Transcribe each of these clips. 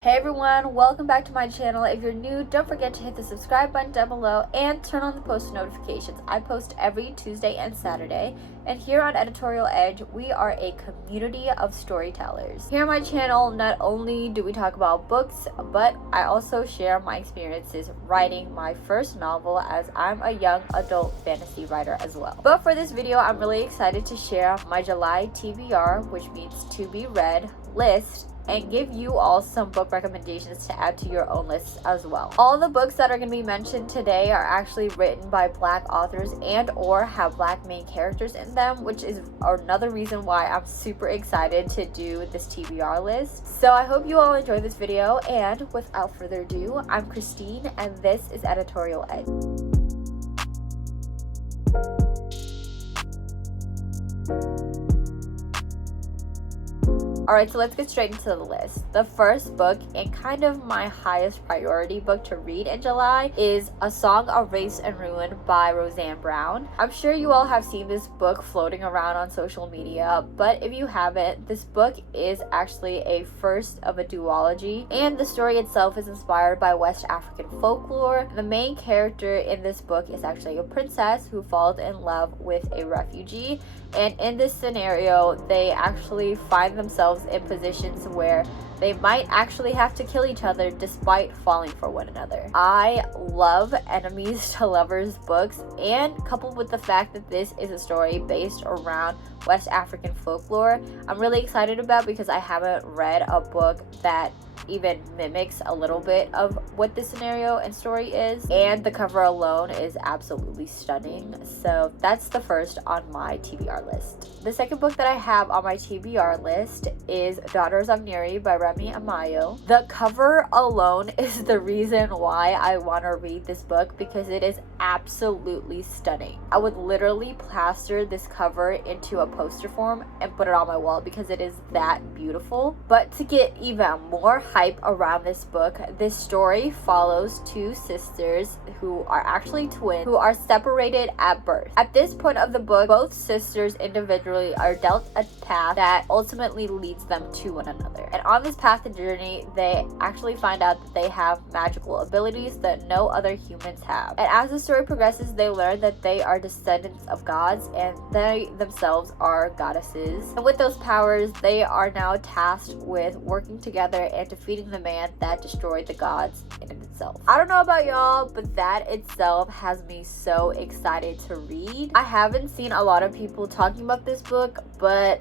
Hey everyone, welcome back to my channel. If you're new, don't forget to hit the subscribe button down below and turn on the post notifications. I post every Tuesday and Saturday, and here on Editorial Edge, we are a community of storytellers. Here on my channel, not only do we talk about books, but I also share my experiences writing my first novel, as I'm a young adult fantasy writer as well. But for this video, I'm really excited to share my July TBR, which means to be read, list, and give you all some book recommendations to add to your own lists as well. All the books that are going to be mentioned today are actually written by Black authors and or have Black main characters in them, which is another reason why I'm super excited to do this TBR list. So I hope you all enjoy this video, and without further ado, I'm Christine and this is Editorial Edge. Alright, so let's get straight into the list. The first book, and kind of my highest priority book to read in July, is A Song of Race and Ruin by Roseanne Brown. I'm sure you all have seen this book floating around on social media, but if you haven't, this book is actually a first of a duology, and the story itself is inspired by West African folklore. The main character in this book is actually a princess who falls in love with a refugee, and in this scenario, they actually find themselves in positions where they might actually have to kill each other despite falling for one another. I love enemies to lovers books, and coupled with the fact that this is a story based around West African folklore, I'm really excited about, because I haven't read a book that even mimics a little bit of what this scenario and story is, and the cover alone is absolutely stunning. So that's the first on my TBR list. The second book that I have on my TBR list is Daughters of Neri by Remy Amayo. The cover alone is the reason why I want to read this book, because it is absolutely stunning. I would literally plaster this cover into a poster form and put it on my wall because it is that beautiful. But to get even more hype around this book, this story follows two sisters who are actually twins who are separated at birth. At this point of the book, both sisters individually are dealt a path that ultimately leads them to one another. And on this path and journey, they actually find out that they have magical abilities that no other humans have. And as the story progresses, they learn that they are descendants of gods, and they themselves are goddesses. And with those powers, they are now tasked with working together and defeating the man that destroyed the gods in itself. I don't know about y'all, but that itself has me so excited to read. I haven't seen a lot of people talking about this book, but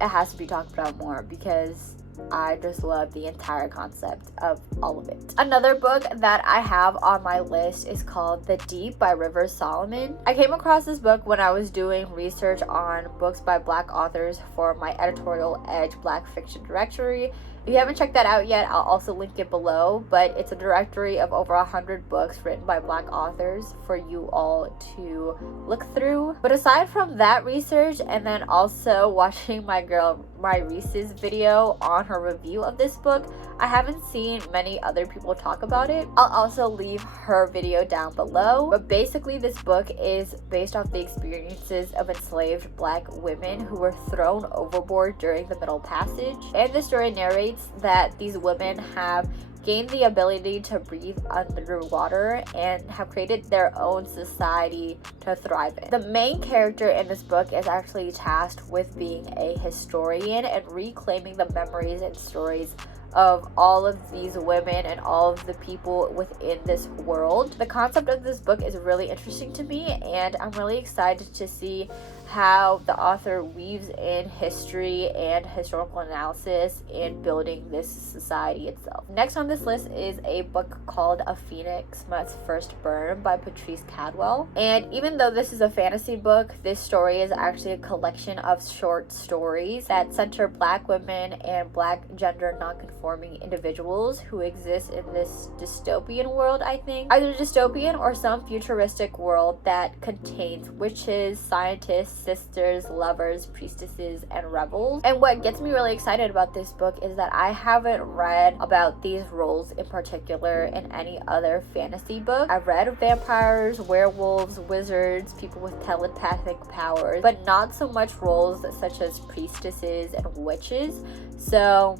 it has to be talked about more because I just love the entire concept of all of it. Another book that I have on my list is called The Deep by Rivers Solomon. I came across this book when I was doing research on books by Black authors for my Editorial Edge Black Fiction Directory. If you haven't checked that out yet, I'll also link it below, but it's a directory of over 100 books written by Black authors for you all to look through. But aside from that research, and then also watching my girl Reese's video on her review of this book, I haven't seen many other people talk about it. I'll also leave her video down below. But basically, this book is based off the experiences of enslaved Black women who were thrown overboard during the Middle Passage. And the story narrates that these women have gained the ability to breathe underwater and have created their own society to thrive in. The main character in this book is actually tasked with being a historian and reclaiming the memories and stories of all of these women and all of the people within this world. The concept of this book is really interesting to me, and I'm really excited to see how the author weaves in history and historical analysis in building this society itself. Next on this list is a book called A Phoenix Must First Burn by Patrice Cadwell. And even though this is a fantasy book, this story is actually a collection of short stories that center Black women and Black gender non-conforming individuals who exist in this dystopian world, I think. Either dystopian or some futuristic world that contains witches, scientists, sisters, lovers, priestesses, and rebels. And what gets me really excited about this book is that I haven't read about these roles in particular in any other fantasy book. I've read vampires, werewolves, wizards, people with telepathic powers, but not so much roles such as priestesses and witches. So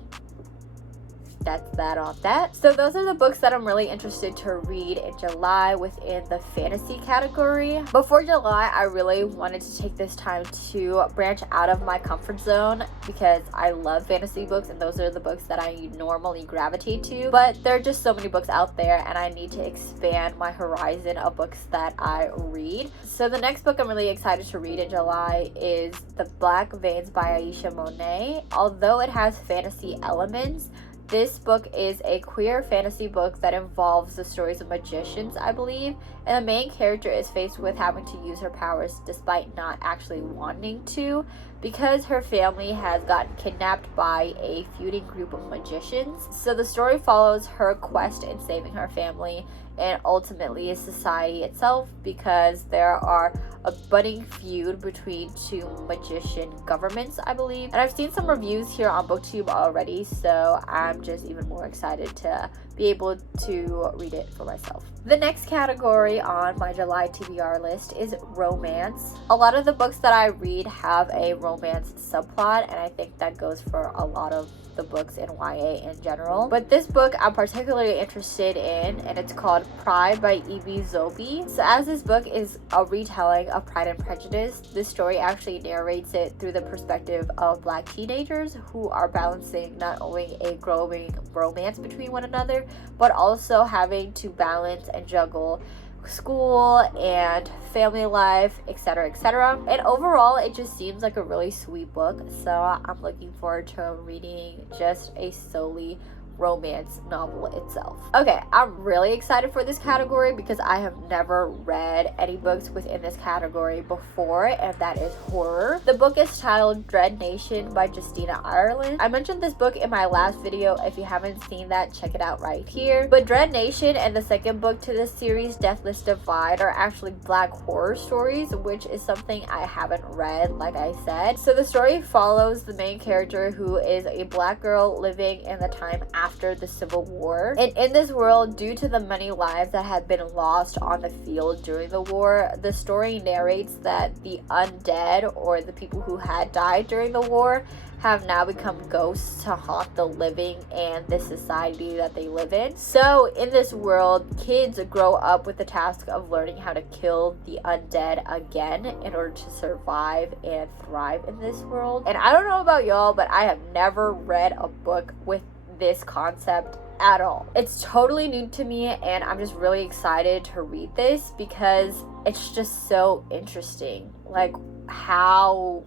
that's that on that. So those are the books that I'm really interested to read in July within the fantasy category. But for July, I really wanted to take this time to branch out of my comfort zone because I love fantasy books and those are the books that I normally gravitate to. But there are just so many books out there and I need to expand my horizon of books that I read. So the next book I'm really excited to read in July is The Black Veins by Aisha Monet. Although it has fantasy elements, this book is a queer fantasy book that involves the stories of magicians, I believe, and the main character is faced with having to use her powers despite not actually wanting to, because her family has gotten kidnapped by a feuding group of magicians. So the story follows her quest in saving her family and ultimately society itself, because there are a budding feud between two magician governments, I believe. And I've seen some reviews here on BookTube already, so I'm just even more excited to be able to read it for myself. The next category on my July TBR list is romance. A lot of the books that I read have a romance subplot, and I think that goes for a lot of the books in YA in general. But this book I'm particularly interested in, and it's called Pride by E.B. Zobi. So as this book is a retelling of Pride and Prejudice, this story actually narrates it through the perspective of Black teenagers who are balancing not only a growing romance between one another, but also having to balance and juggle school and family life, etc., etc. And overall, it just seems like a really sweet book, so I'm looking forward to reading just a solely romance novel itself. Okay, I'm really excited for this category because I have never read any books within this category before, and that is horror. The book is titled Dread Nation by Justina Ireland. I mentioned this book in my last video. If you haven't seen that, check it out right here. But Dread Nation and the second book to this series, Deathless Divide, are actually Black horror stories, which is something I haven't read, like I said. So the story follows the main character, who is a Black girl living in the time after the Civil War. And in this world, due to the many lives that had been lost on the field during the war, the story narrates that the undead, or the people who had died during the war, have now become ghosts to haunt the living and the society that they live in. So in this world, kids grow up with the task of learning how to kill the undead again in order to survive and thrive in this world. And I don't know about y'all, but I have never read a book with this concept at all. It's totally new to me, and I'm just really excited to read this because it's just so interesting. Like, how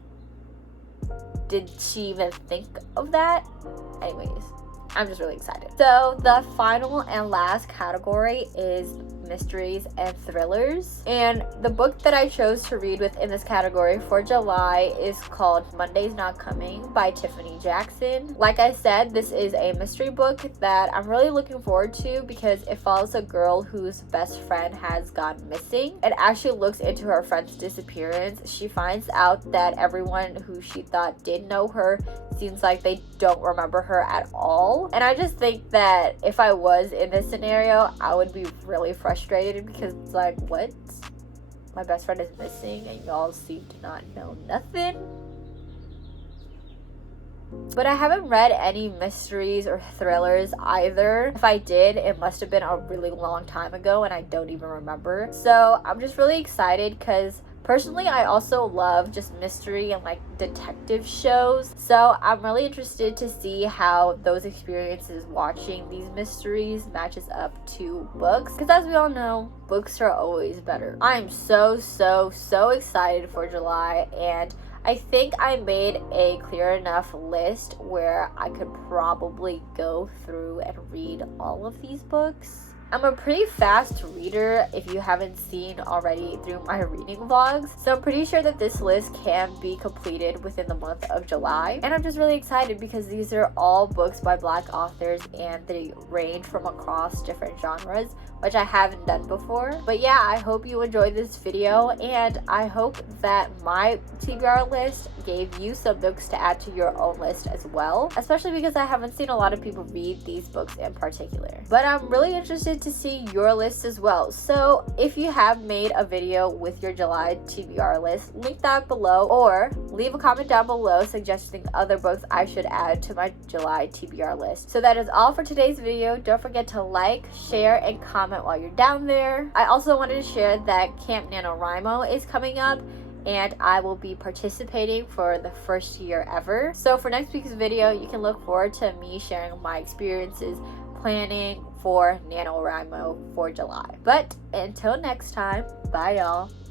did she even think of that? Anyways, I'm just really excited. So the final and last category is mysteries and thrillers, and the book that I chose to read within this category for July is called Monday's Not Coming by Tiffany Jackson. Like I said, this is a mystery book that I'm really looking forward to because it follows a girl whose best friend has gone missing, and as she looks into her friend's disappearance, she finds out that everyone who she thought did know her seems like they don't remember her at all. And I just think that if I was in this scenario, I would be really frustrated because it's like, what? My best friend is missing and y'all seem to not know nothing. But I haven't read any mysteries or thrillers either. If I did, it must have been a really long time ago and I don't even remember. So I'm just really excited because personally, I also love just mystery and like detective shows. So I'm really interested to see how those experiences watching these mysteries matches up to books. Because as we all know, books are always better. I am so excited for July, and I think I made a clear enough list where I could probably go through and read all of these books. I'm a pretty fast reader if you haven't seen already through my reading vlogs, so I'm pretty sure that this list can be completed within the month of July. And I'm just really excited because these are all books by Black authors and they range from across different genres, which I haven't done before. But yeah, I hope you enjoyed this video, and I hope that my TBR list gave you some books to add to your own list as well, especially because I haven't seen a lot of people read these books in particular. But I'm really interested to see your list as well. So if you have made a video with your July TBR list, link that below, or leave a comment down below suggesting other books I should add to my July TBR list. So that is all for today's video. Don't forget to like, share, and comment while you're down there. I also wanted to share that Camp NaNoWriMo is coming up, and I will be participating for the first year ever. So for next week's video, you can look forward to me sharing my experiences planning for NaNoWriMo for July. But until next time, bye y'all.